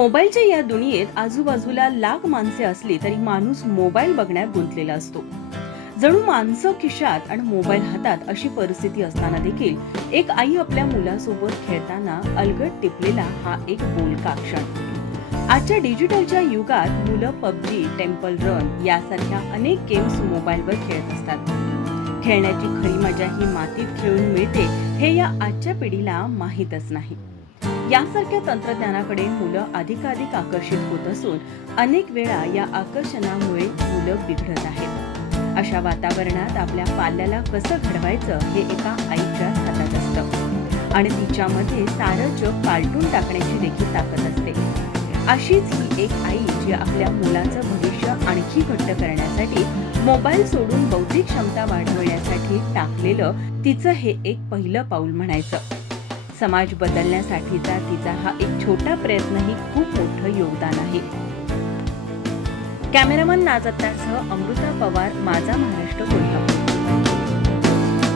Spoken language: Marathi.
मोबाईलच्या या दुनियेत आजूबाजूला लाख माणसे असली तरी माणूस मोबाईल बघण्यात गुंतलेला असतो. जणू माणसं खिशात आणि मोबाईल हातात अशी परिस्थिती असताना देखील एक आई आपल्या मुलासोबत खेळताना अलगट टिपलेला हा एक बोलका क्षण. आजच्या डिजिटलच्या युगात मुलं पबजी टेम्पल रन यासारख्या अनेक गेम्स मोबाईलवर खेळत असतात. खेळण्याची खरी मजा ही मातीत खेळून मिळते हे या आजच्या पिढीला माहीतच नाही. यासारख्या तंत्रज्ञानाकडे मुलं अधिकाधिक आकर्षित होत असून अनेक वेळा या आकर्षणामुळे मुलं बिघडत आहेत. अशा वातावरणात आपल्या पाल्याला कसं घडवायचं हे एका आईच्या हातात असतं. आणि तिच्यामध्ये सारं जग पालटून टाकण्याची देखील ताकद असते. अशीच ही एक आई जी आपल्या मुलाचं भविष्य आणखी घट्ट करण्यासाठी मोबाईल सोडून बौद्धिक क्षमता वाढवण्यासाठी टाकलेलं तिचं हे एक पहिलं पाऊल म्हणायचं. समाज बदलण्यासाठीचा तिचा हा एक छोटा प्रयत्नही खूप मोठं योगदान आहे. कॅमेरामन नाजत्तासह अमृता पवार मा